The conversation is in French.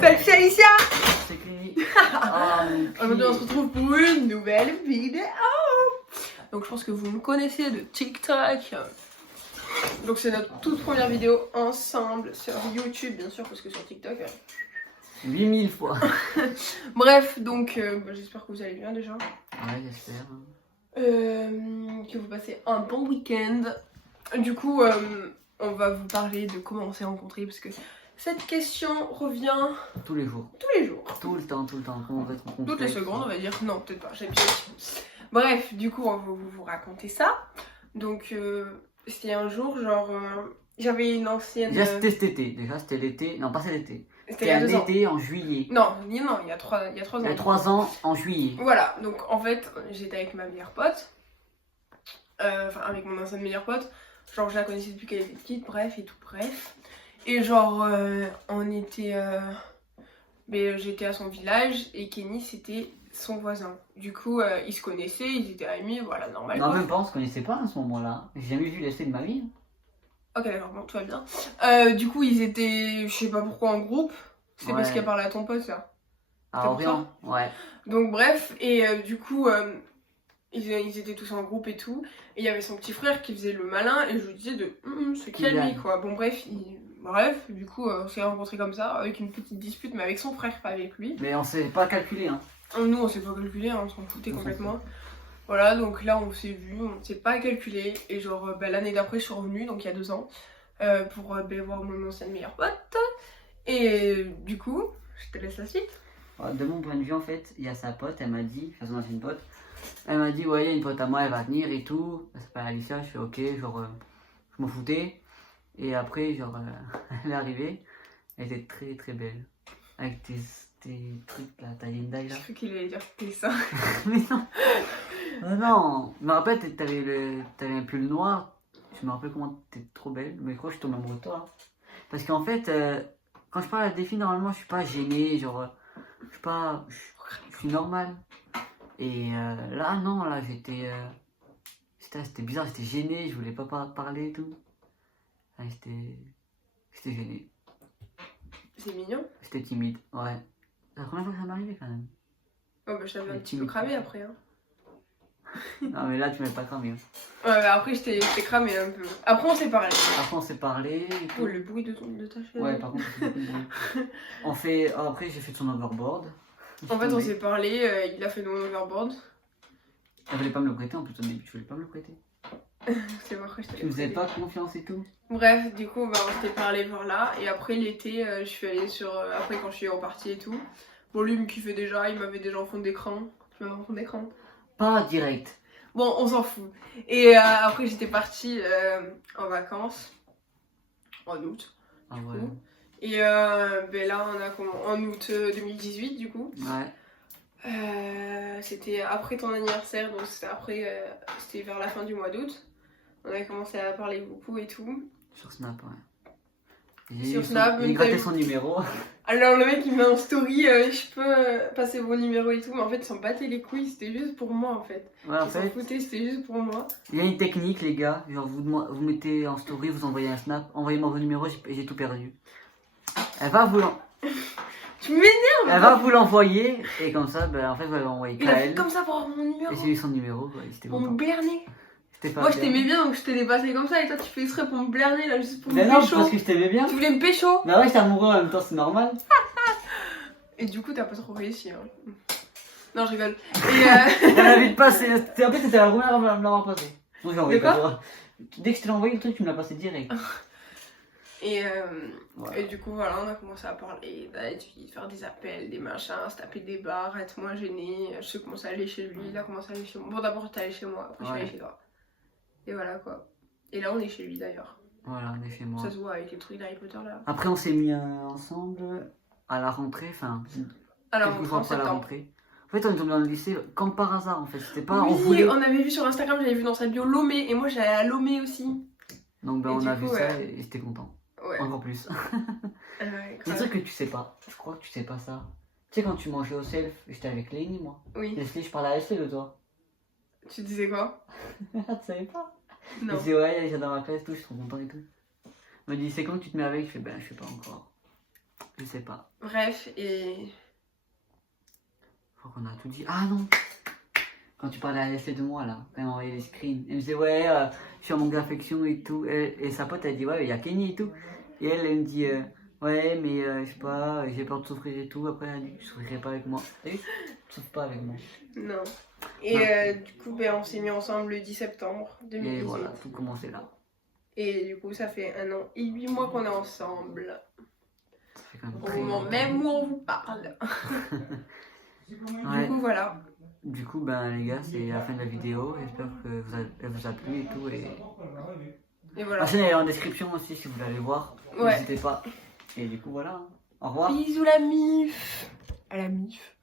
Salut Alicia. C'est fini. Aujourd'hui on se retrouve pour une nouvelle vidéo. Donc je pense que vous me connaissez de TikTok. Donc c'est notre toute première vidéo ensemble sur YouTube bien sûr parce que sur TikTok 8000 fois. Bref donc j'espère que vous allez bien déjà. Ouais, j'espère. Que vous passez un bon week-end. Du coup on va vous parler de comment on s'est rencontrés parce que cette question revient Tous les jours. tous les jours. Tout le temps. Comment on va se rencontrer. Toutes les secondes, on va dire. Non, peut-être pas, j'aime bien. Bref, du coup, on va vous raconter ça. Donc, c'était un jour, genre, j'avais une ancienne. Déjà, c'était cet été. Déjà, c'était l'été. Non, pas cet été. C'était il y a 2 ans. C'était en juillet. Non, il y a 3 ans. Il y a 3 ans, en juillet. Voilà, donc en fait, j'étais avec ma meilleure pote. Enfin, avec mon ancienne meilleure pote. Genre, je la connaissais depuis qu'elle était petite, bref, et tout, bref. Et genre, on était. Mais j'étais à son village et Kenny c'était son voisin. Du coup, ils se connaissaient, ils étaient amis, voilà, normal. Non, quoi. même pas, on se connaissait pas à ce moment-là. J'ai jamais vu l'essai de ma vie. Ok, d'accord, bon, tout va bien. Du coup, ils étaient, je sais pas pourquoi, en groupe. C'est parce Ouais. qu'elle parlait à ton pote, ça. À pour Orient. Ouais. Donc, bref, et du coup, ils étaient tous en groupe et tout. Et il y avait son petit frère qui faisait le malin et je lui disais de se calmer, quoi. Bon, bref, du coup, on s'est rencontrés comme ça, avec une petite dispute, mais avec son frère, pas avec lui. Mais on s'est pas calculé, hein. Nous, on s'est pas calculé, hein, on s'en foutait complètement. Voilà, donc là, on s'est vu, on s'est pas calculé. Et genre, l'année d'après, je suis revenue, donc il y a 2 ans, pour voir mon ancienne meilleure pote. Et du coup, je te laisse la suite. De mon point de vue, en fait, il y a sa pote, elle m'a dit, enfin son ancienne pote, elle m'a dit, ouais, il y a une pote à moi, elle va venir et tout. Elle s'appelle Alicia, je fais ok, genre, je m'en foutais. Et après, genre, elle est arrivée, elle était très très belle. Avec tes trucs là, ta lindaille là. Je crois qu'il allait dire tes seins. Mais non! Non, je me rappelle, t'avais un pull noir. Je me rappelle comment t'es trop belle, mais je crois que je tombe amoureux de toi. Parce qu'en fait, quand je parle à des filles, normalement, je suis pas gêné, genre, je suis pas. Je suis normal. Et là, non, là, c'était bizarre, j'étais gêné, je voulais pas parler et tout. Ah, j'étais gêné. C'est mignon. J'étais timide, ouais. C'est la première fois que ça m'arrivait quand même. Oh, bah, je t'avais un Mais petit peu cramé après, hein. Non, mais là, tu m'avais pas cramé. Hein. Ouais, bah après, je t'ai cramé un peu. Après, on s'est parlé. Après, on s'est parlé. Et tout. Oh, le bruit de ta chaîne. Ouais, par contre, c'est beaucoup de bruit. Après, j'ai fait de son overboard. En fait, on s'est parlé, il a fait de mon overboard. Elle voulait pas me le prêter en plus au début, tu voulais pas me le prêter. C'est vrai que je Tu t'avais me faisais prêté. pas confiance et tout. Bref, du coup, on s'était parlé par là. Et après, l'été, je suis allée sur. Après, quand je suis repartie et tout. Bon, lui, il me kiffait déjà, il m'avait déjà en fond d'écran. Tu m'avais en fond d'écran. Pas direct. Bon, on s'en fout. Et après, j'étais partie en vacances. En août. Ah ouais. Coup. Et là, on a en août 2018, du coup. Ouais. C'était après ton anniversaire, donc c'était vers la fin du mois d'août. On a commencé à parler beaucoup et tout. Sur Snap, ouais. Sur Snap, J'ai même gratté t'as son numéro. Alors le mec il met en story, je peux passer vos numéros et tout, mais en fait ils s'en battaient les couilles, c'était juste pour moi en fait. Ouais, en Ils s'en fait, foutaient, c'était juste pour moi. il y a une technique, les gars. Genre, vous mettez en story, vous envoyez un Snap, envoyez-moi vos numéros, j'ai tout perdu. Elle va vous Tu m'énerves. Elle va vous l'envoyer, et comme ça, ben, en fait, vous allez envoyer Il a fait Kael. comme ça pour avoir mon numéro. Et j'ai eu son numéro, quoi. Il était Pour me content. berner. C'était pas Moi je bien. t'aimais bien donc je t'ai dépassé comme ça et toi tu fais exprès pour me berner là juste pour me Mais non, pécho. parce que je t'aimais bien. Tu voulais me pécho. Bah ouais, j'étais amoureux en même temps, c'est normal. Et du coup t'as pas trop réussi. Hein. Non je rigole. Et Elle avait de passer. En fait, c'était la première à me l'avoir passé. Donc j'ai envoyé De quoi pas toi. Dès que je t'ai envoyé le truc, tu me l'as passé direct. Et, Voilà. et du coup, voilà, on a commencé à parler, d'aller faire des appels, des machins, se taper des barres, être moins gêné. Je suis commencé à aller chez lui, il a commencé à aller chez moi. Bon, d'abord, t'es allé chez moi, après, je suis Ouais. allée chez toi. Et voilà quoi. Et là, on est chez lui d'ailleurs. Voilà, on est chez moi. Ça se voit avec les trucs d'Harry Potter là. Après, on s'est mis ensemble à la rentrée, enfin, Alors, quelques on jours en après la septembre. rentrée. En fait, on est tombé dans le lycée comme par hasard en fait. C'était pas. Oui, On voulait. on avait vu sur Instagram, j'avais vu dans sa bio Lomé, et moi j'allais à Lomé aussi. Donc, ben, Et on du a coup, vu ça ouais. et j'étais content. Ouais. Encore plus. Ouais, C'est un truc que tu sais pas. Je crois que tu sais pas ça. Tu sais, quand tu mangeais au self, j'étais avec Lénie, moi. Oui. Leslie, je parlais à Leslie de toi. Tu disais quoi? Tu savais pas? Non. Je disais, ouais, j'ai dans ma classe, tout, je suis trop content et tout. Elle me dit, c'est quand que tu te mets avec? Je fais, ben, je sais pas encore. Je sais pas. Bref, et... Je crois qu'on a tout dit. Ah non. Quand tu parlais à Leslie de moi là, quand elle m'a envoyé les screens, elle me disait ouais, je suis en manque d'affection et tout. Et sa pote elle dit ouais, il y a Kenny et tout. Et elle me dit ouais, mais je sais pas, j'ai peur de souffrir et tout. Après elle dit je souffrirai pas avec moi. T'as vu? Tu souffres pas avec moi. Non. Et Non. du coup, ben, on s'est mis ensemble le 10 septembre 2018. Et voilà, tout commençait là. Et du coup, ça fait 1 an et 8 mois qu'on est ensemble. Ça fait quand même Au très moment longtemps. même où on vous parle. Ouais. Du coup, voilà. Du coup, ben les gars, c'est la fin de la vidéo. J'espère que elle vous a plu et tout. Et voilà. La chaîne elle est en description aussi si vous voulez aller voir. Ouais. N'hésitez pas. Et du coup, voilà. Au revoir. Bisous la mif. À la mif.